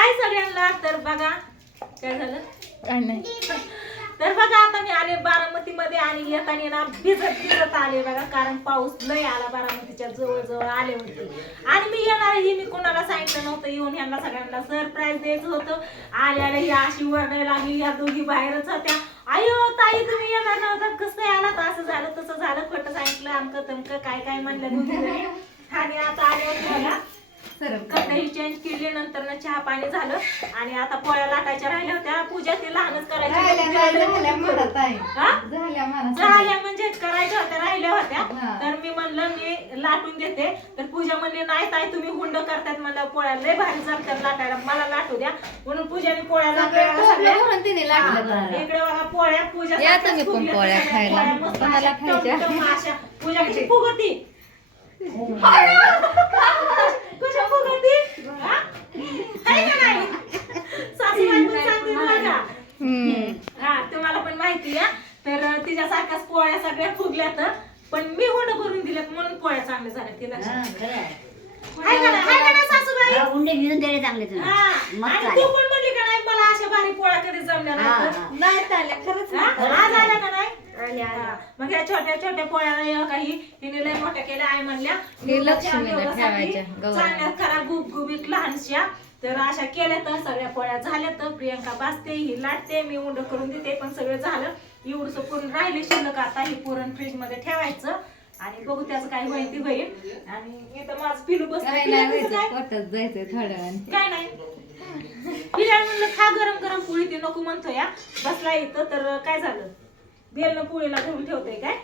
हाय सगळ्यांना. तर बघा काय झालं? काय नाही. तर बघा आता मी आले बारामती मध्ये आणि येताना ना भिजत भिजत आले बघा कारण पाऊस लय आला बारामतीच्या जवळ जवळ आले होते. आणि मी येणार ही मी कोणाला सांगितलं नव्हतं येऊन ह्यांना सगळ्यांना सरप्राईज द्यायचं होतं. आल्या आल्या ही अशी वरडायला लागली या दोघी बाहेरच होत्या. अयो ताई तुम्ही येणार नव्हता. कसं काय आला तर असं झालं तसं झालं. खोटं सांगितलं आमकं तमकं काय काय म्हणलं. आणि आता आल्यावर बघा. कपडेही चेंज केली नंतर ना चहा पाणी झालं आणि आता पोळ्या लाटायच्या राहिल्या होत्या. पूजा ती लहानच करायची हा? झाल्या म्हणजे करायच्या होत्या राहिल्या होत्या. तर मी म्हणलं मी लाटून देते. तर पूजा म्हणली नाही ताई तुम्ही हुंड करतायत. म्हणलं पोळ्या लय भारी जमतात लाटायला. मला लाटू द्या. म्हणून पूजाने पोळ्या इकडे बघा पोळ्या पूजा पोळ्या खायला. पूजा कशी फुगती कशा फुगती हा? आहे का नाही सासूबाई पण सांगते बघा हम्म. हा तुम्हाला पण माहिती आहे तर तिच्यासारख्याच पोळ्या सगळ्या फुगल्यात पण मी हुंड करून दिल्यात म्हणून पोळ्या चांगल्या झाल्या तिला हाय का नाही? हाय का नाही सासूबाई उंडे भिजून दिले चांगले तुम्ही. मस्त आणि झाले. तू पण म्हणली का नाही मला अशा भारी पोळ्या कधी जमल्या हा. हा. नाही झाल्या खरंच हा? आज आल्या का नाही हा. मग या छोट्या छोट्या पोळ्या नाही काही हिने लय मोठ्या केल्या आई म्हणल्या हे लक्ष्मीला ठेवायच्या, गौऱ्या. चांगल्या करा गुबगुबीत लहानशा तर अशा केल्या तर सगळ्या पोळ्या झाल्या तर प्रियंका बाजते ही लाटते मी उंड करून देते पण सगळं झालं. एवढंच पुरण राहिले शिल्लक आता ही पुरण फ्रीजमध्ये ठेवायचं. आणि बघू त्याचं काय होईल ती होईल. आणि इथं माझं पिलू बसलं काय नाही काय? पिल्या म्हणलं खा गरम गरम पोळी ते नको म्हणतो या बसला इथं तर काय झालं? बेलनं पोळीला घेऊन ठेवतोय काय?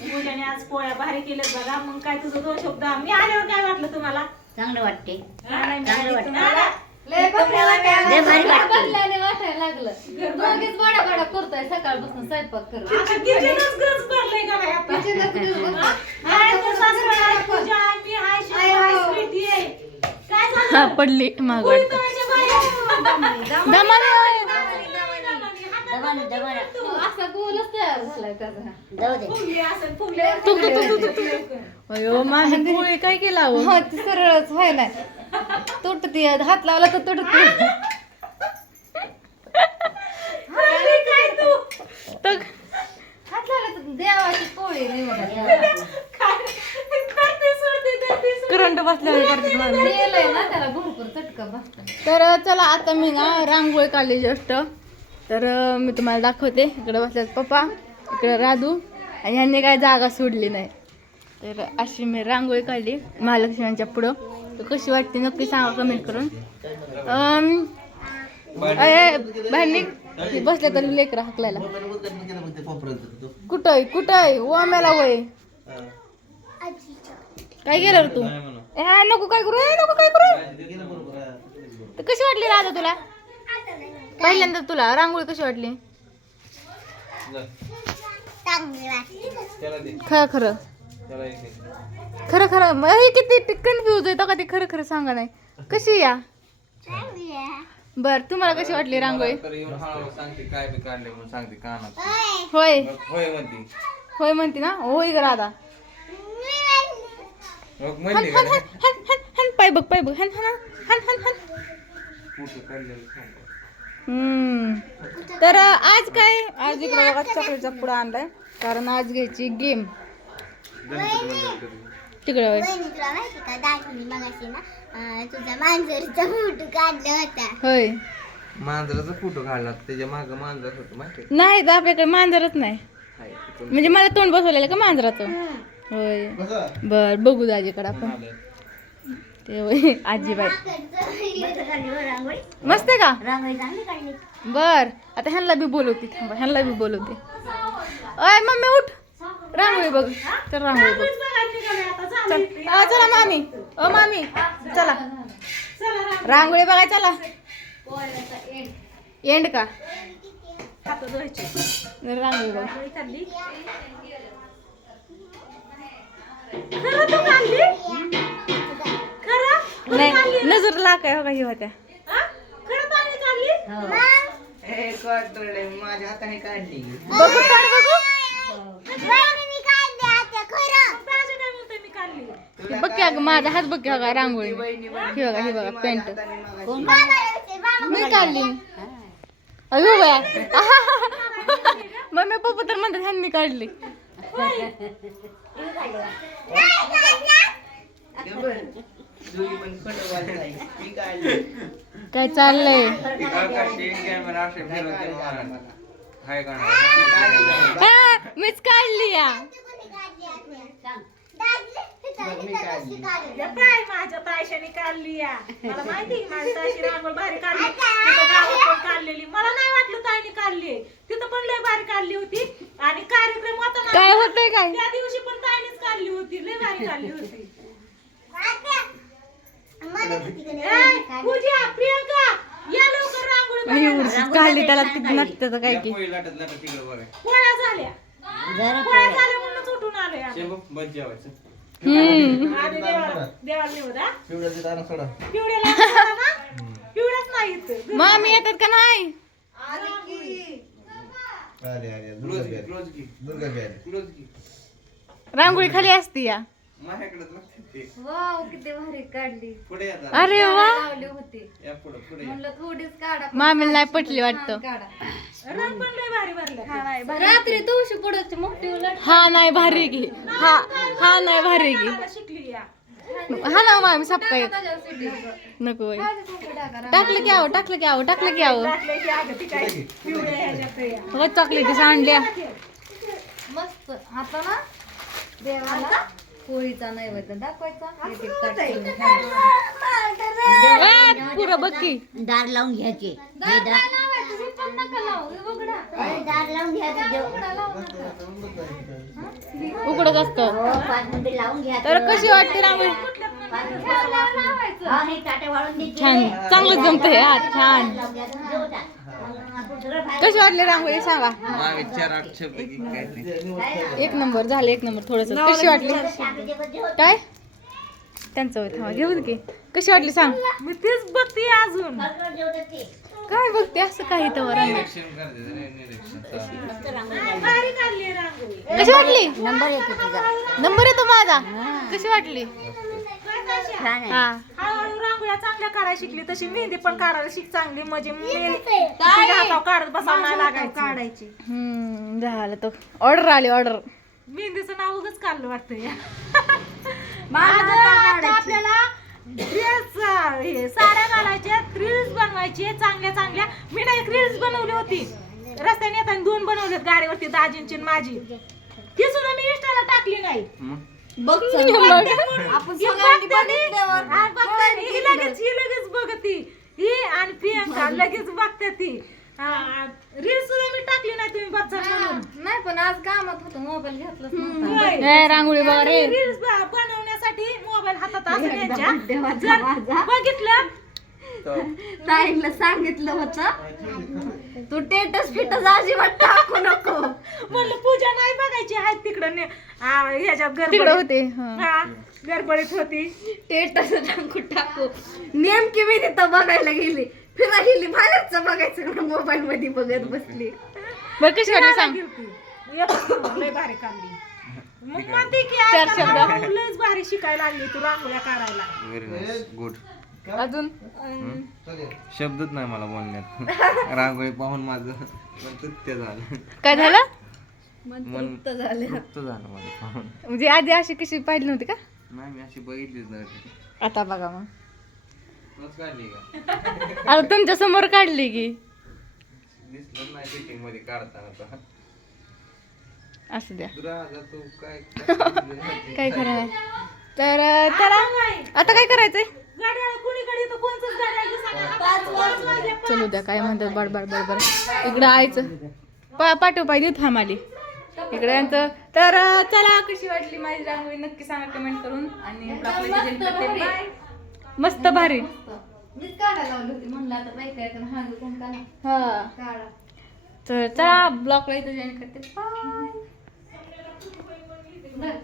पूजाने आज पोळ्या भारी केल्यात बघा मग काय तुझं दोन शब्द मी आल्यावर काय वाटलं तुम्हाला? चांगलं वाटते नाही, चांगलं मी वाटतं. तुम्हाला- लय बसल्याला काय लय भारी वाटतं. बसल्याने वाटायला लागलं दोघीच बडा बडा करतोय सकाळपासून स्वयंपाक करत आता किचनच गच भरलंय का नाही आता? किचनच गच भरलंय. हा? हाय, तर सासूबाई आहे, पूजा आहे, मी आहे, शिव आहे, स्वीटी आहे. काय झालं? पडली माग. दमाने असा गोलच तयार झालाय त्याचा. जाऊ दे. फुगली असेल, फुगल्यावर अयो माझी पोळी काय केला हो ती सरळच व्हायला तुटती हात लावला तर तुटती. हरली काय तू? हात लावला तर देवाची पोळी नाही बघा काय? करते, सोडते, करते, सोडते. करंट बसल्यावर करते ना त्याला भरपूर चटका बसतो तर चला आता मी ना रांगोळी काढली जस्ट तर मी तुम्हाला दाखवते. इकडं बसल्यात पप्पा इकडं राधू आणि ह्यांनी काय जागा सोडली नाही. तर अशी मी रांगोळी काढली महालक्ष्म्यांच्या पुढं. तर कशी वाटते नक्की सांगा कमेंट करून. अय, बहिणी बसल्या तर लेकरं हाकलायला. कुठं आहे? कुठं आहे? ओम्याला वय. काय केलं रे तू? नको काय करू? नको काय करू? तर कशी वाटली राधा तुला? पहिल्यांदा तुला रांगोळी कशी वाटली? खरं खरं. खरं खरं. मग हे किती कन्फ्यूज आहे का ते खरं खरं सांगा नाही. कशी या? बर तुम्हाला कशी वाटली रांगोळी? तर येऊन हळूहळू सांगते काय बी काढले म्हणून सांगते कानात. होय. होय. म्हणते. होय म्हणते ना? होय ग राधा. मग हन म्हणली हन का हन हन हन हन पाय बघ पाय बघ. हन हन हन हन. हन फोटो काढलेलं सांग. हम्म. तर आज काय? आज इकडे बघा चॉकलेटचा पुडा आणलाय. कारण आज घ्यायची गेम. तिकडे तुला माहिती का? दाखवली मगाशी ना अं, तुझा मांजरचा फोटो काढला होता. होय. मांजराचा फोटो काढला त्याच्या माग मांजर होतं माहिती? नाही तर आपल्याकडे मांजरच नाही. म्हणजे मला तोंड बसवलेलं का मांजराचं? होय. बर बघू दाजीकडे आपण. ते आजीबाई. मस्त आहे का? बर. आता ह्यांना बी बोलवते थांबा. ह्यांना बी बोलवते. अय मम्मी उठ. रांगोळी बघ. तर रांगोळी बघ. बघायची चला मामी. अ मामी. चला. रांगोळी बघाय चला. एंड का? रांगोळी बघ. खरं तू नाही? नजर लागाय हो काही होत्या. हा? माझ्या हाताने काढली. बघू बघू. बघ की अगं माझा हात बघ की बघा रांगोळी. ही बघा ही बघा पेंट मी काढली. अयो बया. मम्मी पप्पा तर म्हणतात ह्यांनी काढली. काय चाललंय? मीच काढली या. या ताई माझ्या तायशाने काढली या. मला माहिती आहे की माझ्या तायशी रांगोळी भारी काढली. तिथं काढलेली? मला नाही वाटलं ताईने काढली. तिथं पण लय भारी काढली होती. आणि कार्यक्रम होता काय होतंय काय? त्या दिवशी पण ताईनेच काढली होती. लय भारी काढली होती. प्रियंका या लवकर रांगोळी बघायला. उरशी काढली त्याला ती नसतं काय या की पोळी लाटत लाटत तिकडे बघा. पोळ्या झाल्या. जरा पोळ्या झाल्या म्हणून उठून आले आम्ही. शेंबू बस जेवायचं. हम्म. आधी देवाला देवाला निवड पिवळ्याचं दाणं सोडा. पिवड्याला आणलं ना? पिवड्याच नाही इथं. मामी येतात का नाही? क्लोज घे क्लोज घे क्लोज घे रांगोळी खाली असती या. माझ्याकडे लागते ते. वाव किती भारी काढली. पुढे या जरा. अरे वा. लावली होती. या पुढे पुढे या. म्हणलं थोडीच काढा मामीला नाही पटली वाटतं. काढा. रंग पण लय भारी भरला. रात्री तुळशी मोठी उलट. हा नाही भारी की हा हा नाही भारी शिकली या. हा ना मामी सापका येत. त्याच्यावर नको बाई. टाकलं की आहो टाकलं की आहो टाकलं की आहो टाकलंय की अगं ती काय पिवळ्या ह्याच्यात या. हो चॉकलेटी सांडल्या. मस्त. आता ना देवाला पोळीचा नैवेद्य दाखवायचा. पुरं बघ की. दार लावून घ्यायचे. हे. दार लावून. उघडत असतं. हो, पाच मिनिटं लावून घ्या. तर कशी वाटते रांगोळी. छान. चांगलं जमतंय. हा छान लावून घ्यायचं, जेवतात. आपण सगळं बाहेर- कशी वाटली रांगोळी सांगा. चार काय एक नंबर झालं एक नंबर थोडस. कशी वाटली. काय? त्यांचं होय, थांबा घेऊ दे की कशी वाटली सांग. मी तीच बघते अजून. काय बघते असं काही तर रांगोळी. कशी वाटली? नंबर येतो तुझा. नंबर येतो माझा. कशी वाटली? हा. हळूहळू रांगोळ्या चांगल्या काढायला शिकली तशी मेहंदी पण काढायला शिक चांगली म्हणजे काढत बसावं नाही लागायचं. काढायची. हम्म झालं तो. ऑर्डर आली ऑर्डर मेहंदीचं नाव उगच काढलं वाटतं या माझं अगं, हात आता काढायची. आपल्याला ड्रेस हे साड्या घालायच्या रील्स बनवायचे चांगल्या चांगल्या. मी ना एक रील्स बनवली होती. रस्त्याने येताना दोन बनवलेत गाडीवरती दाजींची आणि माझी. ती सुद्धा मी इंस्टाला टाकली नाही. मग? बघ आपण ही सगळ्यांनी बघते नी, बघितल्यावर. आणि बघते नी, ही लगेच ही लगेच बघती. ही आणि प्रियंका लगेच बघते ती. सुद्धा मी टाकली नाही तुम्ही बच्चा म्हणून नाही पण आज कामात होतो मोबाईल घेतलाच नव्हता. ए रांगोळी बघा रे रील्स बनवण्यासाठी मोबाईल हातात जर बघितलं ताईला सांगितलं होतं. तू टेटस फिटस अजिबात टाकू नको. म्हणलं पूजा नाही बघायची आहे तिकडं ने- आ, ह्याच्यात तिकडं होते हा. हा गडबडीत होती. टेटस टाकू टाकू. नेमकी मी तिथं बघायला गेली. फिरा गेली बाहेरचं बघायचं मोबाईल मध्ये बघत बसली. बरं कशी वाटली सांग? लय भारी काढली मग म्हणते की चार आजकाल शब्द. लयच भारी शिकायला लागली तू रांगोळ्या काढायला. व्हेरी नाईस गुड अजून? शब्दच नाही मला बोलण्यात. रांगोळी पाहून माझं मन तृप्त झालं. काय झालं? मन तृप्त झालं. माझं पाहून. म्हणजे आधी अशी कशी पाहिली नव्हती का? नाही मी अशी बघितलीच नव्हती आता बघा मग. तूच काढली का? आता तुमच्यासमोर काढली की. दिसलं नाही सेटिंगमध्ये काढताना तर. असू द्या. तू काय काय खरं आहे तर चला. आता काय करायचंय? चलू द्या काय म्हणतात बडबड बडबड इकडं आयचं. पा पाठव पाहिजे थांब आली इकडे यांचं. तर चला कशी वाटली माझी रांगोळी? नक्की सांगा कमेंट करून. आणि मस्त भारी. मीच काढायला लावली होती म्हणलं आता बाई काय तर हा कोण काढा. हा. काढा. तर चला ब्लॉगला इथं जॉईन करते. बरं.